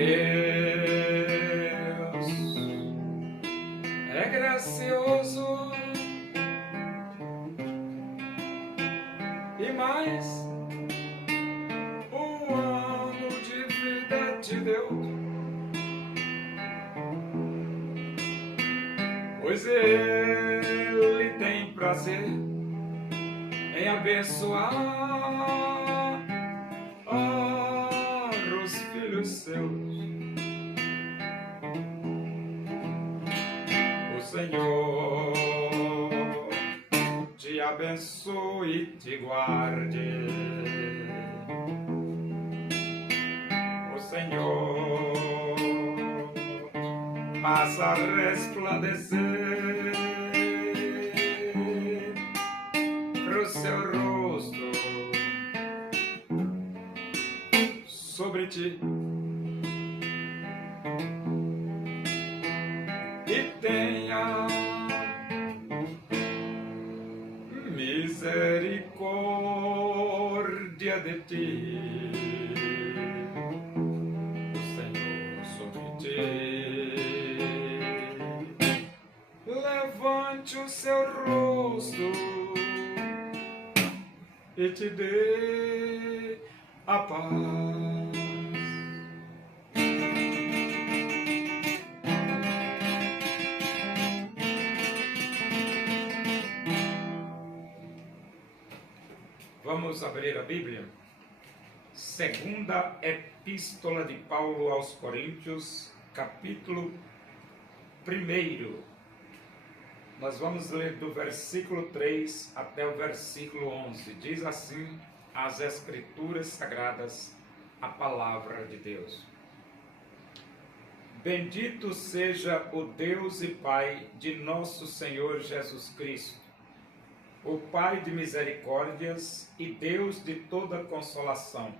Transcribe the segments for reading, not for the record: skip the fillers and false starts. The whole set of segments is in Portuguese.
Deus é gracioso e mais um ano de vida te deu, pois Ele tem prazer em abençoar os filhos seus. O Senhor te abençoe e te guarde. O Senhor faça resplandecer o seu rosto sobre ti e tenha misericórdia de ti. O Senhor sobre ti levante o seu rosto e te dê a paz. Vamos abrir a Bíblia? Segunda Epístola de Paulo aos Coríntios, capítulo 1. Nós vamos ler do versículo 3 até o versículo 11. Diz assim as Escrituras Sagradas, a Palavra de Deus. Bendito seja o Deus e Pai de nosso Senhor Jesus Cristo, o Pai de misericórdias e Deus de toda consolação.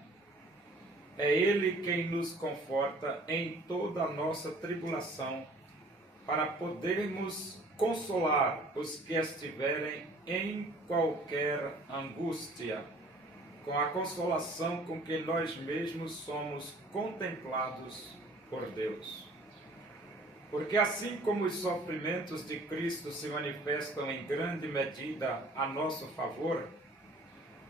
É Ele quem nos conforta em toda a nossa tribulação, para podermos consolar os que estiverem em qualquer angústia, com a consolação com que nós mesmos somos contemplados por Deus. Porque assim como os sofrimentos de Cristo se manifestam em grande medida a nosso favor,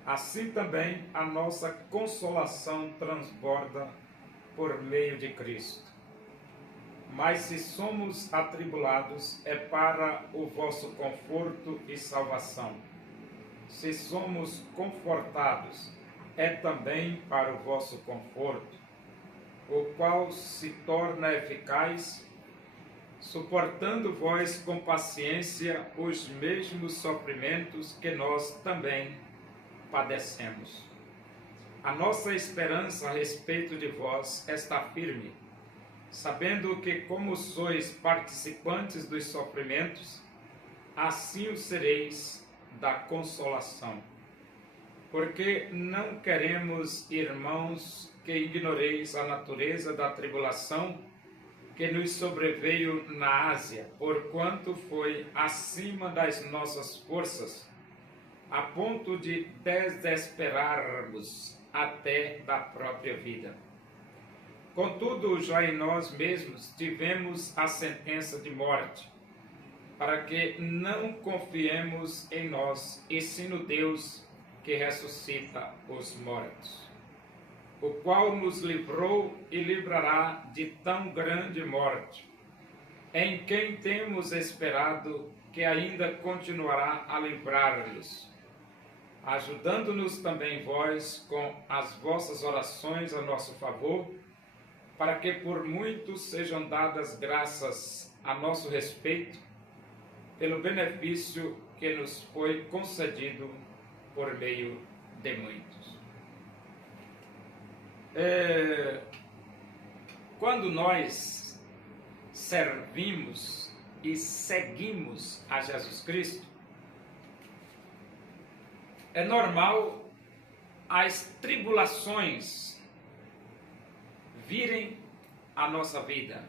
assim também a nossa consolação transborda por meio de Cristo. Mas se somos atribulados, é para o vosso conforto e salvação. Se somos confortados, é também para o vosso conforto, o qual se torna eficaz, suportando vós com paciência os mesmos sofrimentos que nós também padecemos. A nossa esperança a respeito de vós está firme, sabendo que, como sois participantes dos sofrimentos, assim o sereis da consolação. Porque não queremos, irmãos, que ignoreis a natureza da tribulação que nos sobreveio na Ásia, porquanto foi acima das nossas forças, a ponto de desesperarmos até da própria vida. Contudo, já em nós mesmos tivemos a sentença de morte, para que não confiemos em nós, e sim no Deus que ressuscita os mortos, o qual nos livrou e livrará de tão grande morte, em quem temos esperado que ainda continuará a livrar-nos, ajudando-nos também vós com as vossas orações a nosso favor, para que por muitos sejam dadas graças a nosso respeito, pelo benefício que nos foi concedido por meio de muitos. Quando nós servimos e seguimos a Jesus Cristo, é normal as tribulações virem à nossa vida.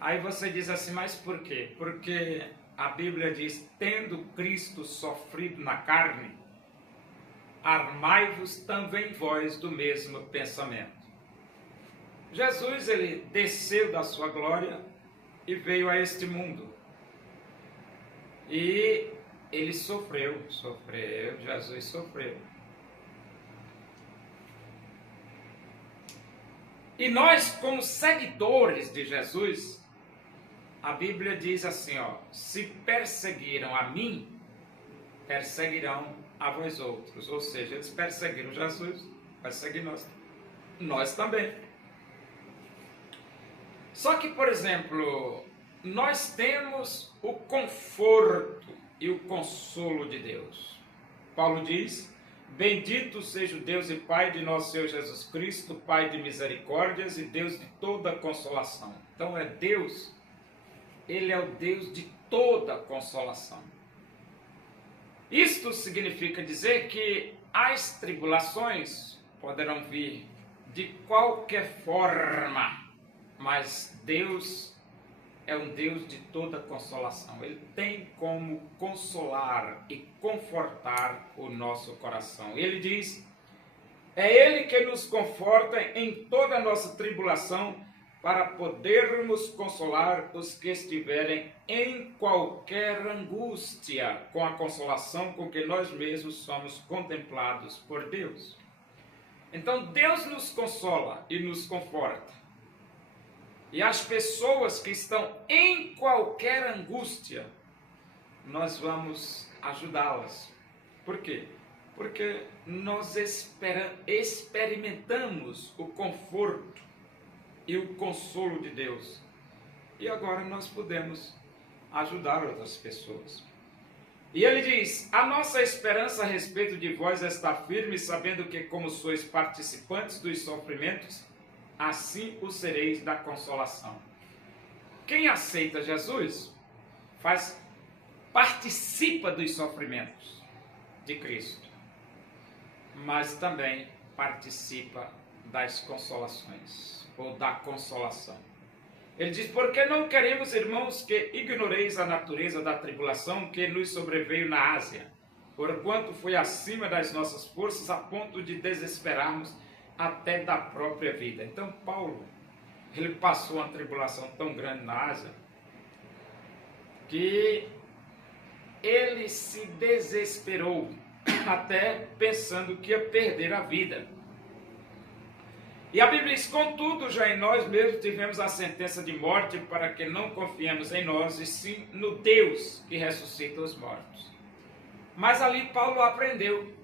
Aí você diz assim, mas por quê? Porque a Bíblia diz, tendo Cristo sofrido na carne, armai-vos também vós do mesmo pensamento. Jesus, ele desceu da sua glória e veio a este mundo. E ele sofreu, Jesus sofreu. E nós, como seguidores de Jesus, a Bíblia diz assim, ó: se perseguiram a mim, perseguirão a vós outros. Ou seja, eles perseguiram Jesus, perseguem nós também. Só que, por exemplo, nós temos o conforto e o consolo de Deus. Paulo diz: bendito seja o Deus e Pai de nosso Senhor Jesus Cristo, Pai de misericórdias e Deus de toda consolação. Então é Deus, Ele é o Deus de toda consolação. Isto significa dizer que as tribulações poderão vir de qualquer forma, mas Deus é um Deus de toda consolação. Ele tem como consolar e confortar o nosso coração. Ele diz: é Ele que nos conforta em toda a nossa tribulação, para podermos consolar os que estiverem em qualquer angústia, com a consolação com que nós mesmos somos contemplados por Deus. Então Deus nos consola e nos conforta. E as pessoas que estão em qualquer angústia, nós vamos ajudá-las. Por quê? Porque nós experimentamos o conforto e o consolo de Deus. E agora nós podemos ajudar outras pessoas. E ele diz: a nossa esperança a respeito de vós está firme, sabendo que, como sois participantes dos sofrimentos, assim o sereis da consolação. Quem aceita Jesus participa dos sofrimentos de Cristo, mas também participa das consolações, ou da consolação. Ele diz: porque não queremos, irmãos, que ignoreis a natureza da tribulação que nos sobreveio na Ásia, porquanto foi acima das nossas forças, a ponto de desesperarmos até da própria vida. Então Paulo, ele passou uma tribulação tão grande na Ásia, que ele se desesperou, até pensando que ia perder a vida. E a Bíblia diz: contudo, já em nós mesmos tivemos a sentença de morte, para que não confiemos em nós, e sim no Deus que ressuscita os mortos. Mas ali Paulo aprendeu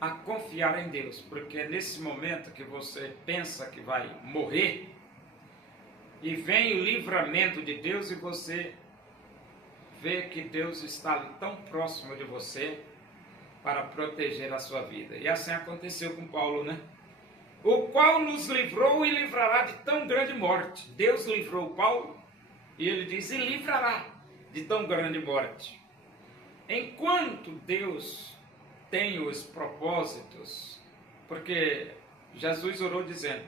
a confiar em Deus, porque é nesse momento que você pensa que vai morrer, e vem o livramento de Deus, e você vê que Deus está ali tão próximo de você para proteger a sua vida. E assim aconteceu com Paulo, né? O qual nos livrou e livrará de tão grande morte. Deus livrou Paulo, e ele diz: e livrará de tão grande morte. Enquanto Deus tem os propósitos, porque Jesus orou dizendo: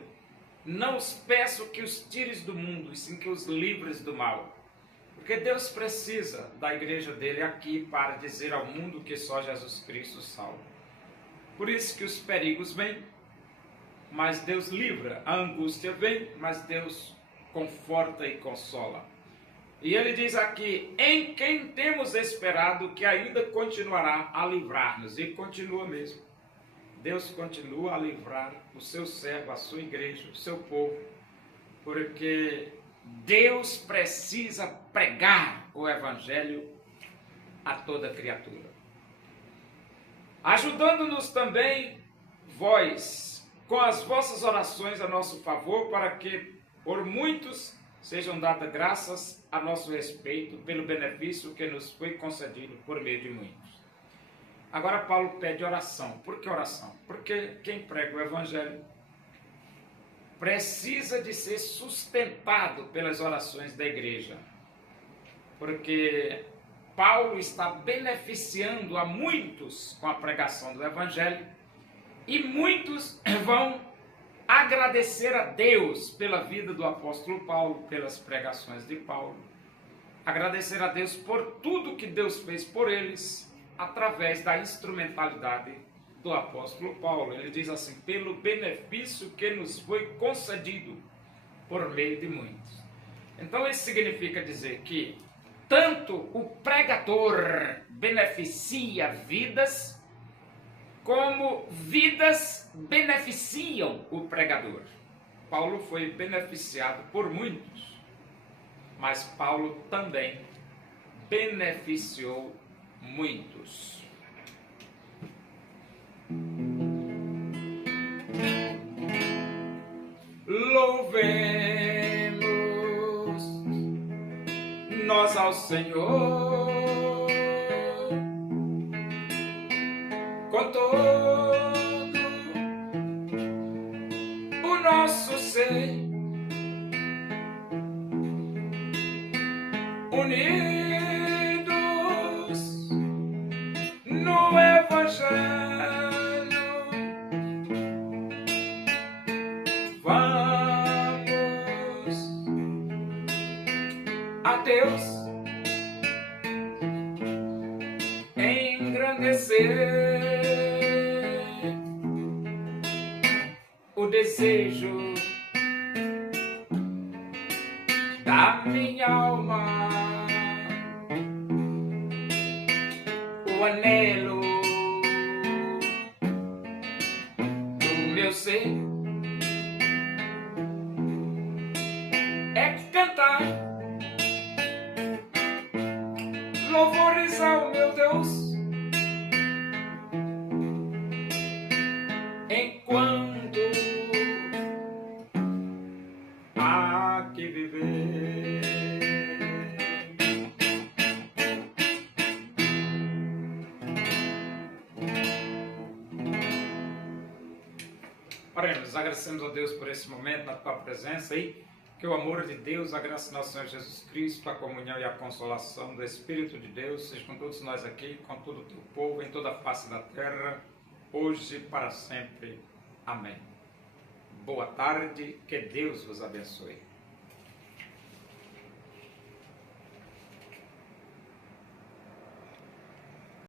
não os peço que os tires do mundo, e sim que os livres do mal. Porque Deus precisa da igreja dele aqui para dizer ao mundo que só Jesus Cristo salva. Por isso que os perigos vêm, mas Deus livra. A angústia vem, mas Deus conforta e consola. E ele diz aqui: em quem temos esperado que ainda continuará a livrar-nos. E continua mesmo. Deus continua a livrar o seu servo, a sua igreja, o seu povo. Porque Deus precisa pregar o evangelho a toda criatura. Ajudando-nos também vós, com as vossas orações a nosso favor, para que por muitos sejam dadas graças a nosso respeito, pelo benefício que nos foi concedido por meio de muitos. Agora Paulo pede oração. Por que oração? Porque quem prega o evangelho precisa de ser sustentado pelas orações da igreja. Porque Paulo está beneficiando a muitos com a pregação do evangelho, e muitos vão agradecer a Deus pela vida do apóstolo Paulo, pelas pregações de Paulo. Agradecer a Deus por tudo que Deus fez por eles, através da instrumentalidade do apóstolo Paulo. Ele diz assim: pelo benefício que nos foi concedido por meio de muitos. Então isso significa dizer que tanto o pregador beneficia vidas, como vidas beneficiam o pregador. Paulo foi beneficiado por muitos, mas Paulo também beneficiou muitos. Louvemos nós ao Senhor com todo o nosso ser, unidos no Evangelho. Vamos a Deus engrandecer o desejo da minha alma, o anelo do meu ser é cantar louvores ao meu Deus, enquanto há que viver. Oremos, agradecemos a Deus por esse momento, na tua presença aí. Que o amor de Deus, a graça do nosso Senhor Jesus Cristo, a comunhão e a consolação do Espírito de Deus seja com todos nós aqui, com todo o teu povo, em toda a face da terra, hoje e para sempre. Amém. Boa tarde, que Deus vos abençoe.